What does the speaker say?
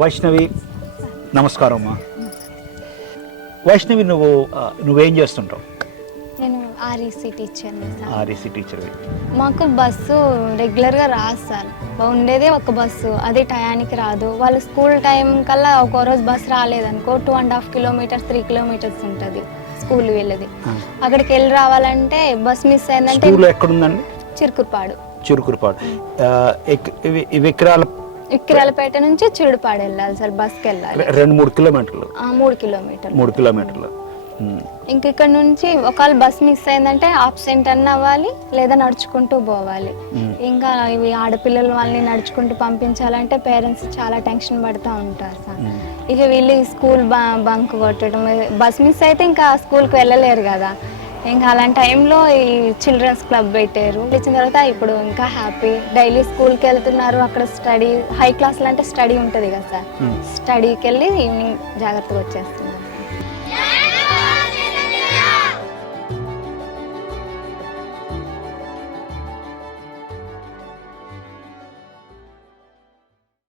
వైష్ణవి నమస్కారం అమ్మా. వైష్ణవి నువ్వేం చేస్తుంటావు? నేను ఆర్ఈసీ టీచర్ని సార్. ఆర్ఈసీ టీచర్వి. మాకు బస్సు రెగ్యులర్గా రాదు సార్. ఉండేదే ఒక బస్సు, అది టయానికి రాదు. వాళ్ళు స్కూల్ టైం కల్లా ఒక రోజు బస్సు రాలేదనుకో 2.5 కిలోమీటర్స్ 3 కిలోమీటర్స్ ఉంటుంది స్కూల్ వెళ్ళేది. అక్కడికి వెళ్ళి రావాలంటే బస్ మిస్ అయిందంటే ఎక్కడుందండి? చిరుకురుపాడు. విక్రాలపేట నుంచి చిరుడుపాడు వెళ్ళాలి సార్. బస్కి వెళ్ళాలి 2-3 కిలోమీటర్లు. 3 కిలోమీటర్లు. ఇంక ఇక్కడ నుంచి ఒకవేళ బస్ మిస్ అయిందంటే ఆబ్సెంట్ అన్న అవ్వాలి, లేదా నడుచుకుంటూ పోవాలి. ఇంకా ఇవి ఆడపిల్లలు వాళ్ళని నడుచుకుంటూ పంపించాలంటే పేరెంట్స్ చాలా టెన్షన్ పడుతూ ఉంటారు సార్. ఇక వీళ్ళు స్కూల్ బంక్ కొట్టడం, బస్ మిస్ అయితే ఇంకా స్కూల్కి వెళ్ళలేరు కదా. ఇంకా అలాంటి టైంలో ఈ చిల్డ్రన్స్ క్లబ్ పెట్టారు. ఇచ్చిన తర్వాత ఇప్పుడు ఇంకా హ్యాపీ. డైలీ స్కూల్కి వెళ్తున్నారు. అక్కడ స్టడీ, హై క్లాస్లో అంటే స్టడీ ఉంటుంది కదా సార్. స్టడీకి వెళ్ళి ఈవినింగ్ జాగ్రత్తగా వచ్చేస్తున్నారు.